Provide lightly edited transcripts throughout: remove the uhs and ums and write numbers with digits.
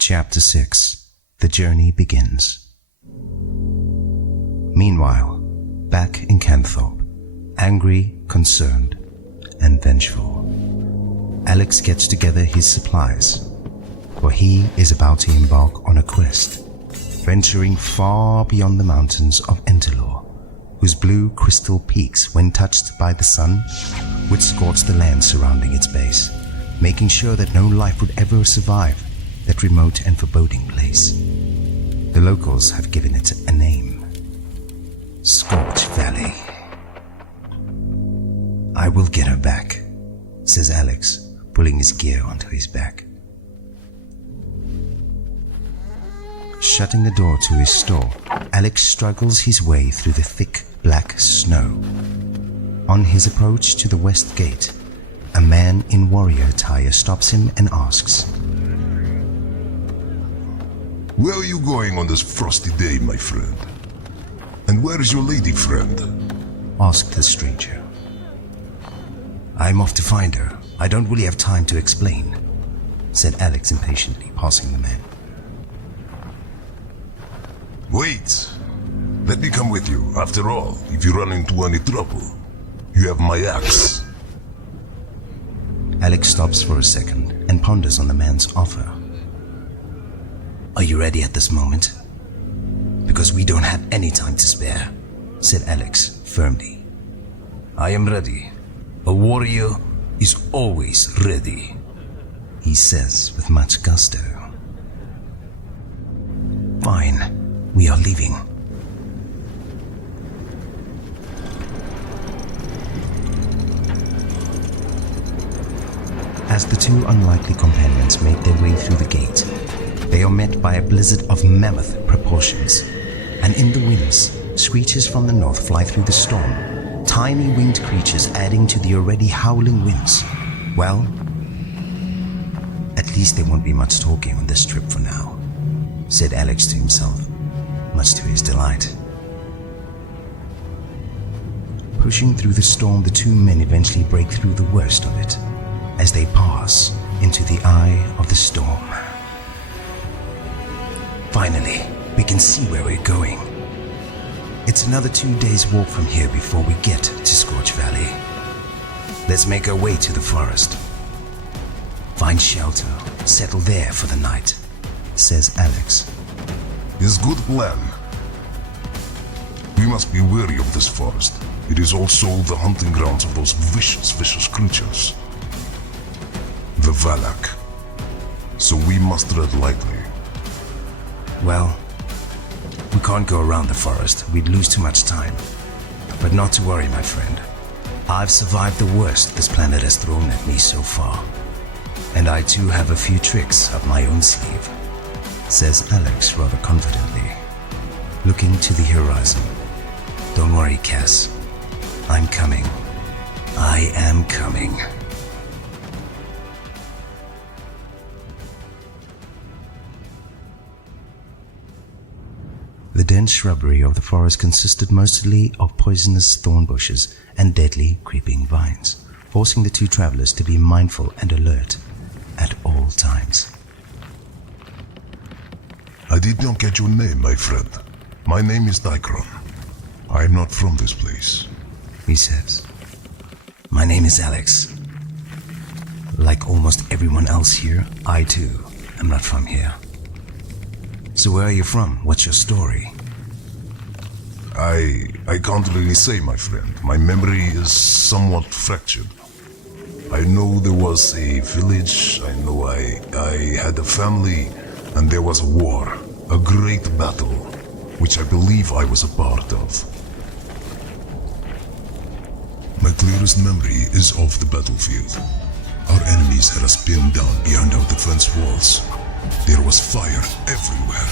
Chapter 6. The Journey Begins. Meanwhile, back in Canthorpe, angry, concerned, and vengeful, Alex gets together his supplies, for he is about to embark on a quest, venturing far beyond the mountains of Entelor, whose blue crystal peaks, when touched by the sun, would scorch the land surrounding its base, making sure that no life would ever survive that remote and foreboding place. The locals have given it a name: Scorch Valley. "I will get her back," says Alex, pulling his gear onto his back. Shutting the door to his store, Alex struggles his way through the thick black snow. On his approach to the west gate, a man in warrior attire stops him and asks, "Where are you going on this frosty day, my friend? And where is your lady friend?" asked the stranger. "I'm off to find her. I don't really have time to explain," said Alex impatiently, passing the man. "Wait! Let me come with you. After all, if you run into any trouble, you have my axe." Alex stops for a second and ponders on the man's offer. "Are you ready at this moment? Because we don't have any time to spare," said Alex firmly. "I am ready. A warrior is always ready," he says with much gusto. "Fine, we are leaving." As the two unlikely companions make their way through the gate, they are met by a blizzard of mammoth proportions, and in the winds, screeches from the north fly through the storm, tiny winged creatures adding to the already howling winds. Well, at least there won't be much talking on this trip for now, said Alex to himself, much to his delight. Pushing through the storm, the two men eventually break through the worst of it as they pass into the eye of the storm. Finally, we can see where we're going. It's another 2 days' walk from here before we get to Scorch Valley. Let's make our way to the forest. Find shelter, settle there for the night, says Alex. It's a good plan. We must be wary of this forest. It is also the hunting grounds of those vicious creatures, the Valak. So we must tread lightly. Well, we can't go around the forest. We'd lose too much time. But not to worry, my friend. I've survived the worst this planet has thrown at me so far. And I too have a few tricks up my own sleeve, says Alex rather confidently, looking to the horizon. Don't worry, Cass. I'm coming. I am coming. The dense shrubbery of the forest consisted mostly of poisonous thorn bushes and deadly creeping vines, forcing the two travelers to be mindful and alert at all times. I did not get your name, my friend. My name is Dicron. I am not from this place, he says. My name is Alex. Like almost everyone else here, I too am not from here. So where are you from? What's your story? I can't really say, my friend. My memory is somewhat fractured. I know there was a village, I know I had a family, and there was a war, a great battle, which I believe I was a part of. My clearest memory is of the battlefield. Our enemies had us pinned down behind our defense walls. There was fire everywhere.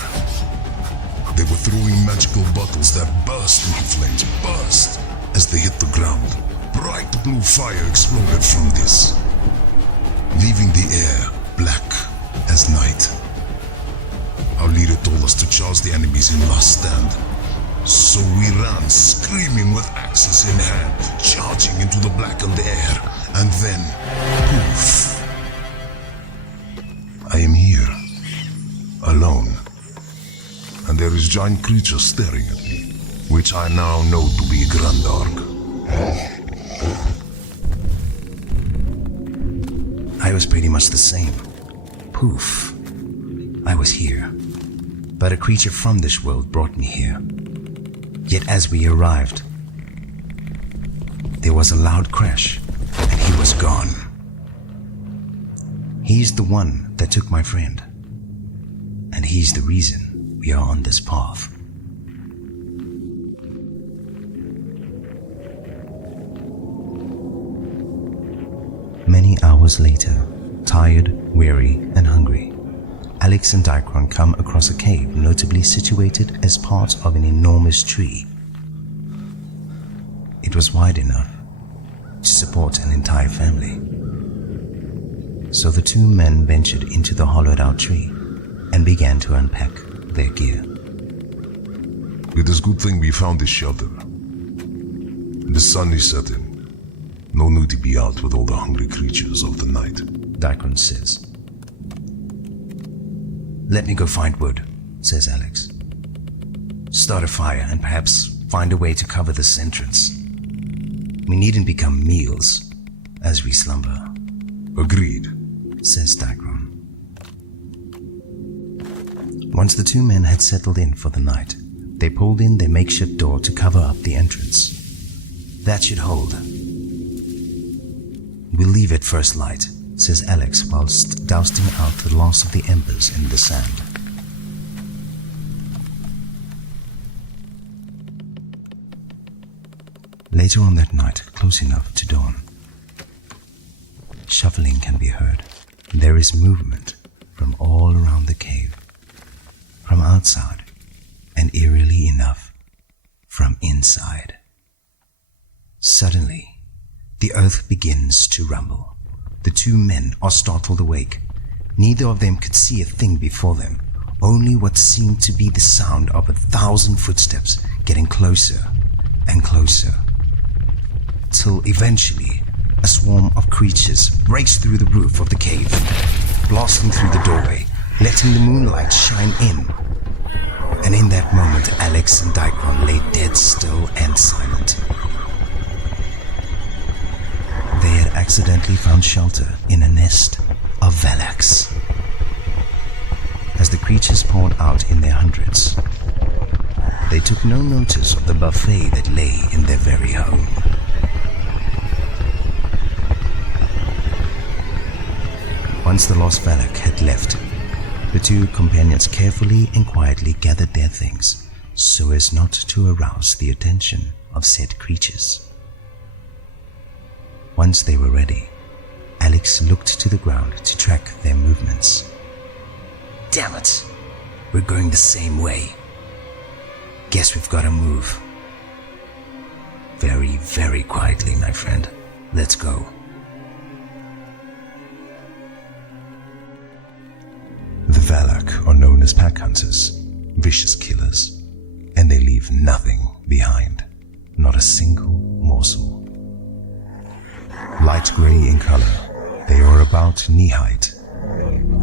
They were throwing magical bottles that burst into flames, burst as they hit the ground. Bright blue fire exploded from this, leaving the air black as night. Our leader told us to charge the enemies in last stand. So we ran, screaming with axes in hand, charging into the blackened air, and then, poof. I am here. giant creature staring at me, which I now know to be Grandark. I was pretty much the same. Poof. I was here. But a creature from this world brought me here. Yet as we arrived, there was a loud crash, and he was gone. He's the one that took my friend. And he's the reason we are on this path. Many hours later, tired, weary, and hungry, Alex and Dicron come across a cave notably situated as part of an enormous tree. It was wide enough to support an entire family. So the two men ventured into the hollowed-out tree and began to unpack their gear. It is good thing we found this shelter. The sun is setting. No need to be out with all the hungry creatures of the night. Dicron says. Let me go find wood, says Alex. Start a fire and perhaps find a way to cover this entrance. We needn't become meals as we slumber. Agreed, says Dicron. Once the two men had settled in for the night, they pulled in their makeshift door to cover up the entrance. That should hold. We'll leave it first light, says Alex whilst dousing out the last of the embers in the sand. Later on that night, close enough to dawn, shuffling can be heard. There is movement from all around the cave, from outside, and eerily enough, from inside. Suddenly, the earth begins to rumble. The two men are startled awake. Neither of them could see a thing before them, only what seemed to be the sound of 1,000 footsteps getting closer and closer, till eventually a swarm of creatures breaks through the roof of the cave, blasting through the doorway, letting the moonlight shine in. And in that moment, Alex and Dicron lay dead still and silent. They had accidentally found shelter in a nest of Valax. As the creatures poured out in their hundreds, they took no notice of the buffet that lay in their very home. Once the lost Valak had left, the two companions carefully and quietly gathered their things so as not to arouse the attention of said creatures. Once they were ready, Alex looked to the ground to track their movements. Damn it! We're going the same way. Guess we've got to move. Very, very quietly, my friend. Let's go. The Valak are known as pack hunters, vicious killers, and they leave nothing behind, not a single morsel. Light gray in color, they are about knee-height,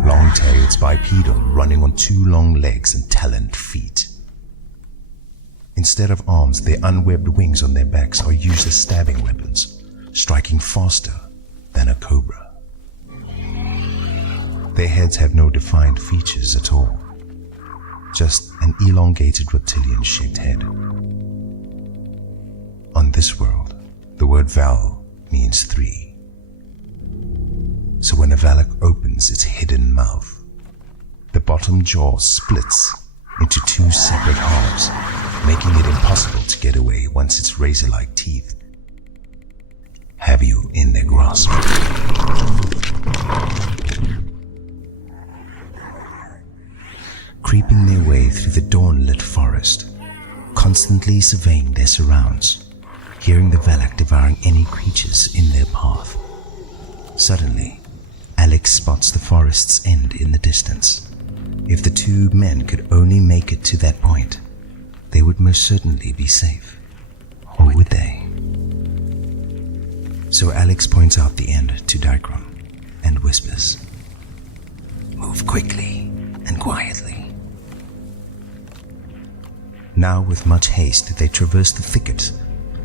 long-tailed bipedal running on two long legs and taloned feet. Instead of arms, their unwebbed wings on their backs are used as stabbing weapons, striking faster than a cobra. Their heads have no defined features at all, just an elongated reptilian-shaped head. On this world, the word Val means 3. So when a Valak opens its hidden mouth, the bottom jaw splits into 2 separate halves, making it impossible to get away once its razor-like teeth have you in their grasp. Creeping their way through the dawn-lit forest, constantly surveying their surrounds, hearing the Valak devouring any creatures in their path. Suddenly, Alex spots the forest's end in the distance. If the two men could only make it to that point, they would most certainly be safe. Or would they? So Alex points out the end to Dicron and whispers, "Move quickly and quietly." Now with much haste they traversed the thicket,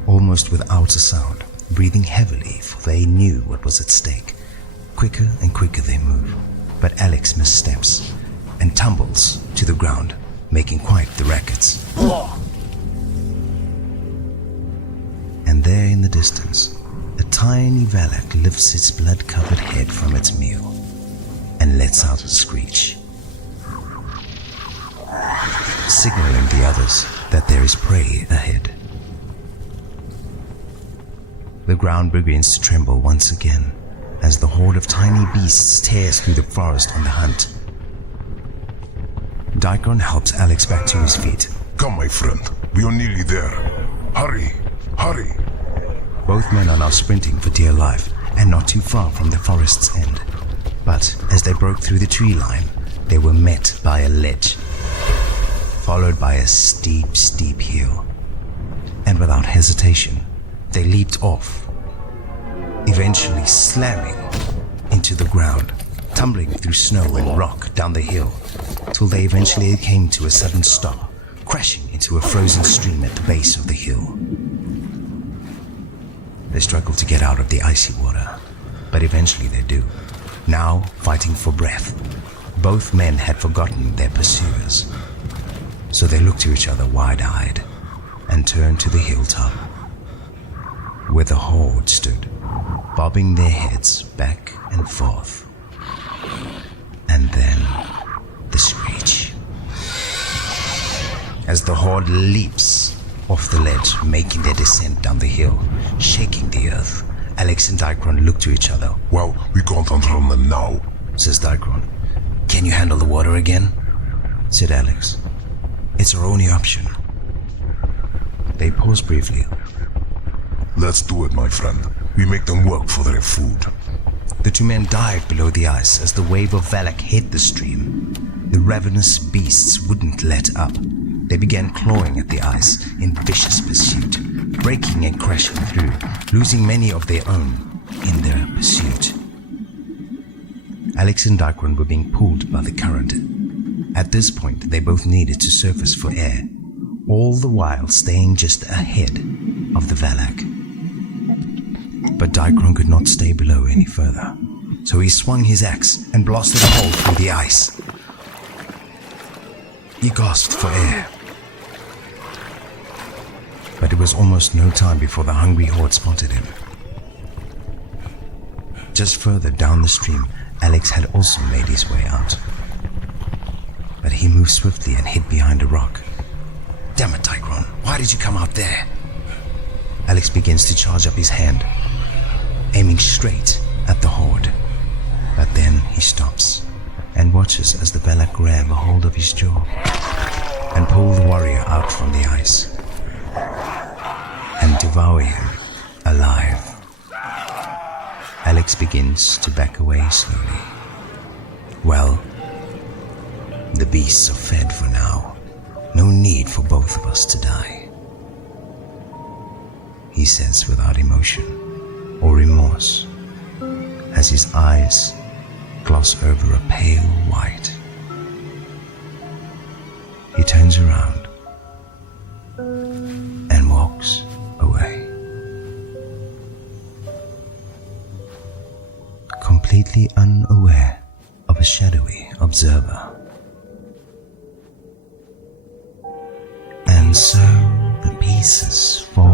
almost without a sound, breathing heavily, for they knew what was at stake. Quicker and quicker they move, but Alex missteps and tumbles to the ground, making quite the rackets. And there in the distance, a tiny Valak lifts its blood-covered head from its meal and lets out a screech, signaling the others that there is prey ahead. The ground begins to tremble once again as the horde of tiny beasts tears through the forest on the hunt. Dicron helps Alex back to his feet. Come, my friend. We are nearly there. Hurry! Hurry! Both men are now sprinting for dear life and not too far from the forest's end. But as they broke through the tree line, they were met by a ledge, followed by a steep, steep hill. And without hesitation, they leaped off, eventually slamming into the ground, tumbling through snow and rock down the hill, till they eventually came to a sudden stop, crashing into a frozen stream at the base of the hill. They struggle to get out of the icy water, but eventually they do, now fighting for breath. Both men had forgotten their pursuers, so they looked to each other wide-eyed and turned to the hilltop, where the horde stood, bobbing their heads back and forth. And then the screech. As the horde leaps off the ledge, making their descent down the hill, shaking the earth, Alex and Dicron look to each other. Well, we can't outrun them now, says Dicron. Can you handle the water again? Said Alex. It's our only option. They pause briefly. Let's do it, my friend. We make them work for their food. The two men dived below the ice as the wave of Valak hit the stream. The ravenous beasts wouldn't let up. They began clawing at the ice in vicious pursuit, breaking and crashing through, losing many of their own in their pursuit. Alex and Dicron were being pulled by the current. At this point, they both needed to surface for air, all the while staying just ahead of the Valak. But Dicron could not stay below any further, so he swung his axe and blasted a hole through the ice. He gasped for air. But it was almost no time before the hungry horde spotted him. Just further down the stream, Alex had also made his way out. But he moved swiftly and hid behind a rock. Damn it, Dicron, why did you come out there? Alex begins to charge up his hand, aiming straight at the horde. But then he stops and watches as the Valak grab a hold of his jaw and pull the warrior out from the ice and devour him alive. Alex begins to back away slowly. Well, the beasts are fed for now. No need for both of us to die, he says without emotion or remorse, as his eyes gloss over a pale white. He turns around and walks away, completely unaware of a shadowy observer. And so the pieces fall